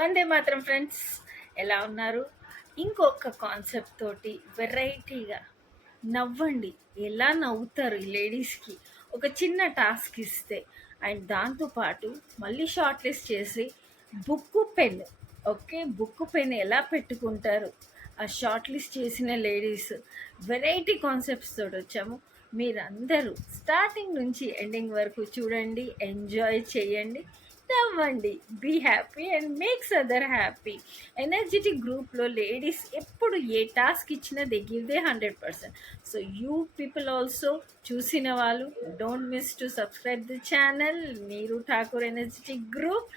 వందే మాత్రం ఫ్రెండ్స్, ఎలా ఉన్నారు? ఇంకొక కాన్సెప్ట్ తోటి వెరైటీగా నవ్వండి. ఎలా నవ్వుతారు ఈ లేడీస్కి ఒక చిన్న టాస్క్ ఇస్తే, అండ్ దాంతోపాటు మళ్ళీ షార్ట్ లిస్ట్ చేసి book pen, okay, book pen ఎలా పెట్టుకుంటారు ఆ షార్ట్ లిస్ట్ చేసిన లేడీస్ వెరైటీ కాన్సెప్ట్స్ తోటి వచ్చాము. మీరందరూ స్టార్టింగ్ నుంచి ఎండింగ్ వరకు చూడండి, ఎంజాయ్ చేయండి, నవ్వండి, be happy and makes other happy. Energetic గ్రూప్లో లేడీస్ ఎప్పుడు ఏ టాస్క్ ఇచ్చినా they give they 100%. So you people also చూసిన వాళ్ళు don't miss to subscribe the channel Neeru Thakur energetic group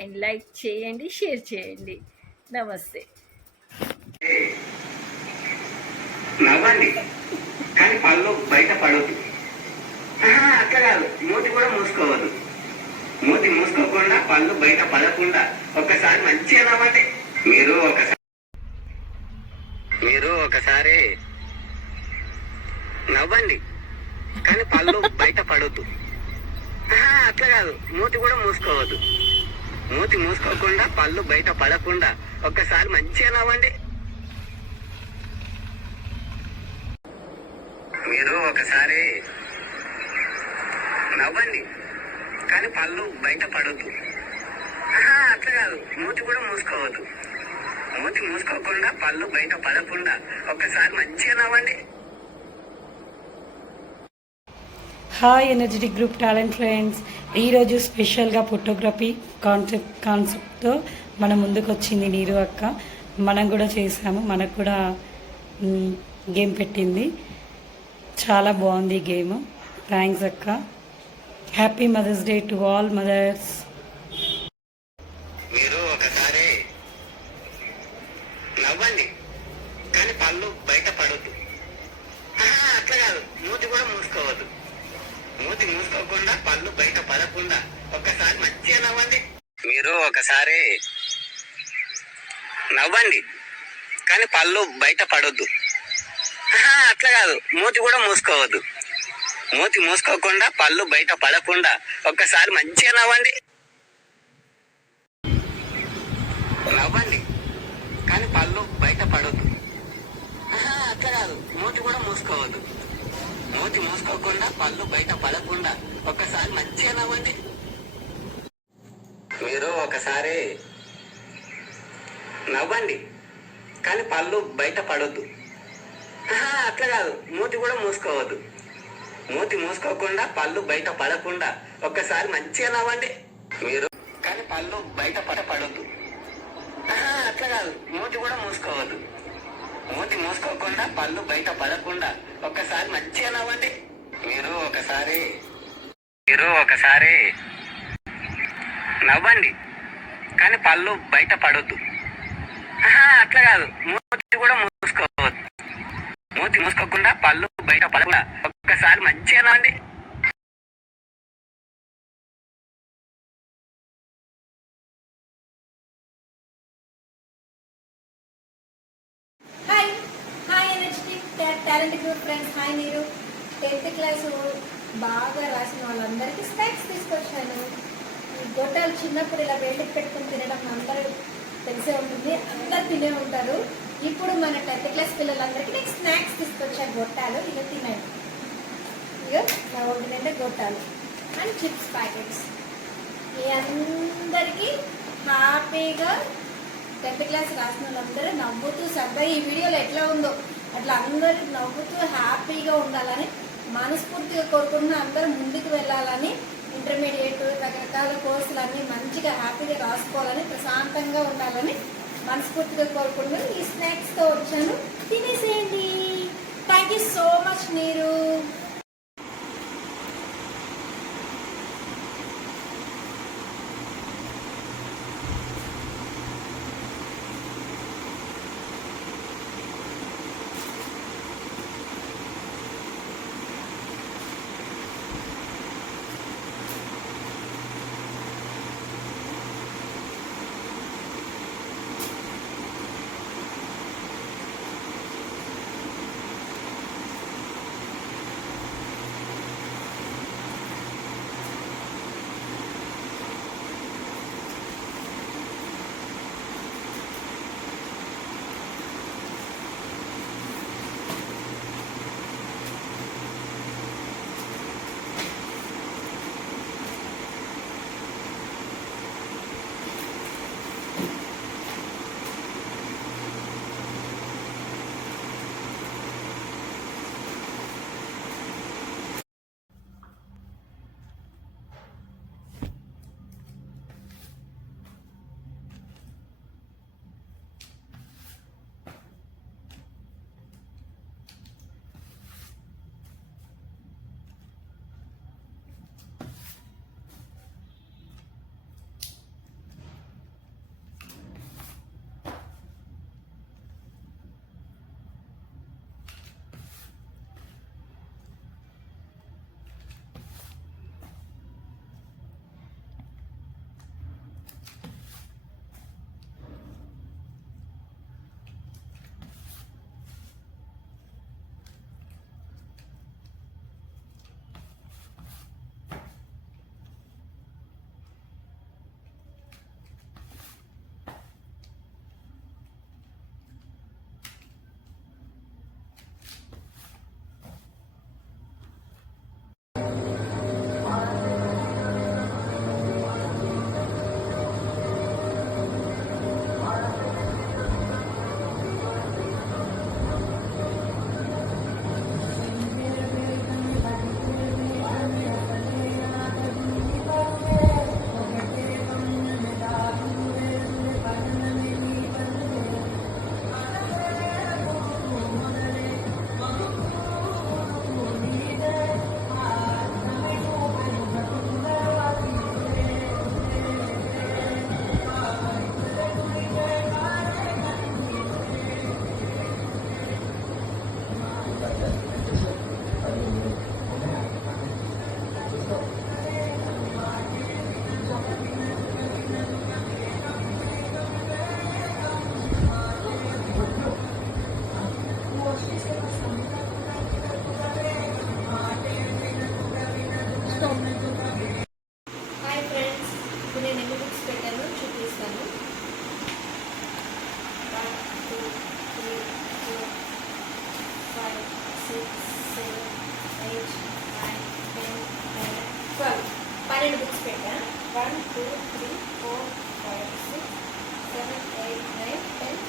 and like చేయండి, షేర్ చేయండి. నమస్తే. నవ్వండి కానీ పళ్ళు బయట పడవద్దు. అట్లా కాదు, మూతి కూడా మూసుకోవద్దు. మూతి మూసుకోకుండా పళ్ళు బయట పడకుండా ఒక్కసారి మంచిగా నవ్వండి. మీరు ఒకసారి నవ్వండి కానీ పళ్ళు బయట పడవద్దు. అట్లా కాదు, మూతి కూడా మూసుకోవద్దు. మూతి మూసుకోకుండా పళ్ళు బయట పడకుండా ఒక్కసారి మంచిగా నవ్వండి. మీరు ఒకసారి నవ్వండి కానీ పళ్ళు బయట పడొద్దు. అట్లా కాదు, మూతి కూడా మూసుకోవద్దు. మూతి మూసుకోకుండా పళ్ళు బయట పడకుండా ఒక్కసారి మంచిగా నవ్వండి. Hi energetic group talent friends, ఈరోజు స్పెషల్గా ఫోటోగ్రఫీ కాన్సెప్ట్తో మన ముందుకు వచ్చింది నీరు అక్క. మనం కూడా చేసాము, మనకు కూడా గేమ్ పెట్టింది. చాలా బాగుంది ఈ గేమ్. థ్యాంక్స్ అక్క. Happy mother's day to all mothers. మీరు ఒకసారి నవ్వండి కానీ పళ్ళు బయట పడొద్దు. అట్లా కాదు, మూతి కూడా మూసుకోవద్దు. మూతి మూసుకోకుండా పళ్ళు బయట పడకుండా ఒక్కసారి మంచిగా నవ్వండి. మీరు ఒకసారి నవ్వండి కానీ పళ్ళు బయట పడొద్దు. అట్లా కాదు, మూతి కూడా మూసుకోవద్దు. మూతి మూసుకోకుండా పళ్ళు బయట పడకుండా ఒక్కసారి మంచిగా నవ్వండి. నవ్వండి కానీ పళ్ళు బయట పడొద్దు. అట్లా కాదు, మూతి కూడా మూసుకోవద్దు. మూతి మూసుకోకుండా పళ్ళు బయట పడకుండా ఒక్కసారి మంచిగా నవ్వండి. మీరు ఒకసారి నవ్వండి కానీ పళ్ళు బయట పడొద్దు. అట్లా కాదు, మూతి కూడా మూసుకోవద్దు. మూతి మూసుకోకుండా పళ్ళు బయట పడకుండా ఒక్కసారి మంచిగా నవ్వండి. మీరు కానీ పళ్ళు బయట పడొద్దు. అట్లా కాదు, మూతి కూడా మూసుకోవద్దు. మూతి మూసుకోకుండా పళ్ళు బయట పడకుండా ఒక్కసారి మంచిగా నవ్వండి. మీరు ఒకసారి నవ్వండి కానీ పళ్ళు బయట పడొద్దు. అట్లా కాదు, మూతి కూడా మూసుకోవద్దు. మూతి మూసుకోకుండా పళ్ళు బయట పడకుండా ఒక్కసారి మంచిగా నవ్వండి. Hi hi energetic talent group friends. Hi నీరు. 10th క్లాస్ బాగా రాసిన వాళ్ళందరికీ స్నాక్స్ తీసుకొచ్చాను. ఈ గొట్టాలు చిన్నప్పుడు ఇలా వేడికి పెట్టుకుని తినడం అందరూ తెలిసే ఉంటుంది, అందరు తినే ఉంటారు. ఇప్పుడు మన 10th క్లాస్ పిల్లలందరికీ నేను స్నాక్స్ తీసుకొచ్చాను. గొట్టాలు ఇక తినండి. ఇక నా ఒంటినంటే గొట్టాలు అండ్ చిప్స్ ప్యాకెట్స్. ఈ అందరికీ హ్యాపీగా 10th క్లాస్ రాసిన వాళ్ళందరూ నవ్వుతూ సరదా ఈ వీడియోలో ఎట్లా ఉందో అట్లా అందరూ నవ్వుతూ హ్యాపీగా ఉండాలని మనస్ఫూర్తిగా కోరుకున్న అందరూ ముందుకు వెళ్ళాలని, ఇంటర్మీడియట్ రకరకాల కోర్సులన్నీ మంచిగా హ్యాపీగా రాసుకోవాలని, ప్రశాంతంగా ఉండాలని మనస్ఫూర్తిగా కోరుకుంటూ ఈ స్నాక్స్తో వచ్చాను. తినేసేయండి. థ్యాంక్ యూ సో మచ్ నీరు.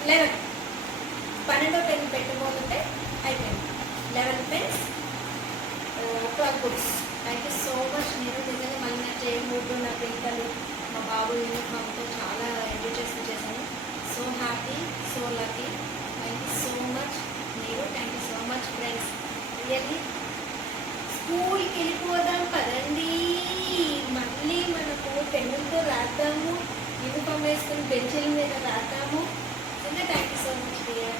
11 12 పెన్ పెట్టబోతుంటే అయిపోయింది. 11 pens, 12 books. Thank you so much. నేను నిజంగా మళ్ళీ నా చేయి మూడు నా పిల్లలు మా బాబు యూనిఫామ్తో చాలా ఎంజాయ్ చేశాను. So happy, so lucky. Thank you so much మీరు. Thank you so much friends. Really స్కూల్కి వెళ్ళిపోదాం పదండి. మళ్ళీ మనము పెన్నులతో రాద్దాము, యూనిఫామ్ వేసుకుని బెంచీల మీద రాద్దాము. Thank you so much dear.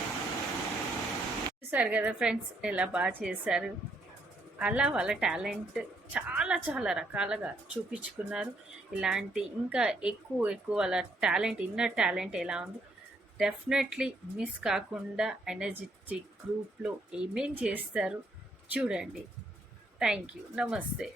చూసారు కదా ఫ్రెండ్స్ ఎలా బాగా చేశారు. అలా వాళ్ళ టాలెంట్ చాలా చాలా రకాలుగా చూపించుకున్నారు. ఇలాంటి ఇంకా ఎక్కువ వాళ్ళ టాలెంట్, ఇన్నర్ టాలెంట్ ఎలా ఉందో డెఫినెట్లీ మిస్ కాకుండా ఎనర్జెటిక్ గ్రూప్లో ఏమేం చేస్తారు చూడండి. Thank you. నమస్తే.